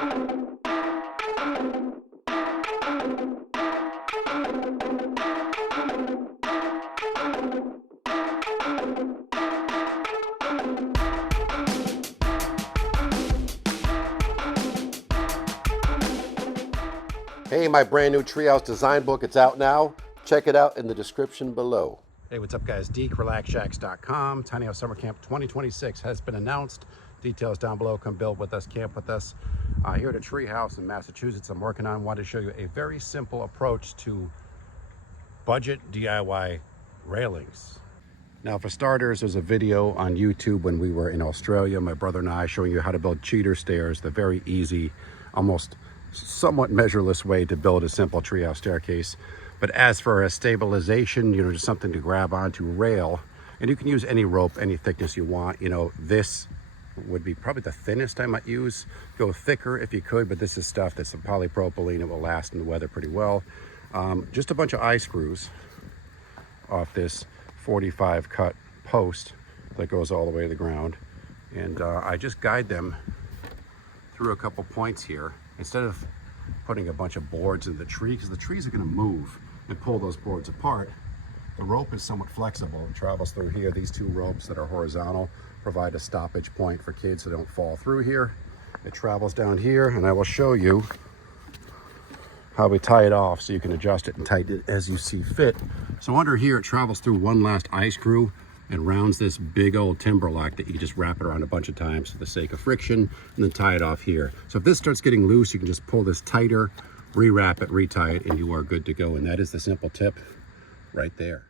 Hey, my brand new treehouse design book, it's out now. Check it out in the description below. Hey, what's up guys? DekeRelaxShacks.com. Tiny House Summer Camp 2026 has been announced. Details down below. Come build with us, camp with us. Here at a treehouse in Massachusetts I'm working on. Wanted to show you a very simple approach to budget DIY railings. Now for starters, there's a video on YouTube when we were in Australia, my brother and I, showing you how to build cheater stairs, the very easy, almost somewhat measureless way to build a simple treehouse staircase. But as for a stabilization, just something to grab onto, rail, and you can use any rope, any thickness you want. This would be probably the thinnest I might use. Go thicker if you could, but this is stuff that's some polypropylene. It will last in the weather pretty well. Just a bunch of eye screws off this 45 cut post that goes all the way to the ground. And I just guide them through a couple points here. Instead of putting a bunch of boards in the tree, because the trees are going to move and pull those boards apart, the rope is somewhat flexible. It travels through here. These two ropes that are horizontal provide a stoppage point for kids so they don't fall through here. It travels down here, and I will show you how we tie it off so you can adjust it and tighten it as you see fit. So under here, it travels through one last eye screw and rounds this big old timber lock that you just wrap it around a bunch of times for the sake of friction, and then tie it off here. So if this starts getting loose, you can just pull this tighter, rewrap it, retie it, and you are good to go. And that is the simple tip right there.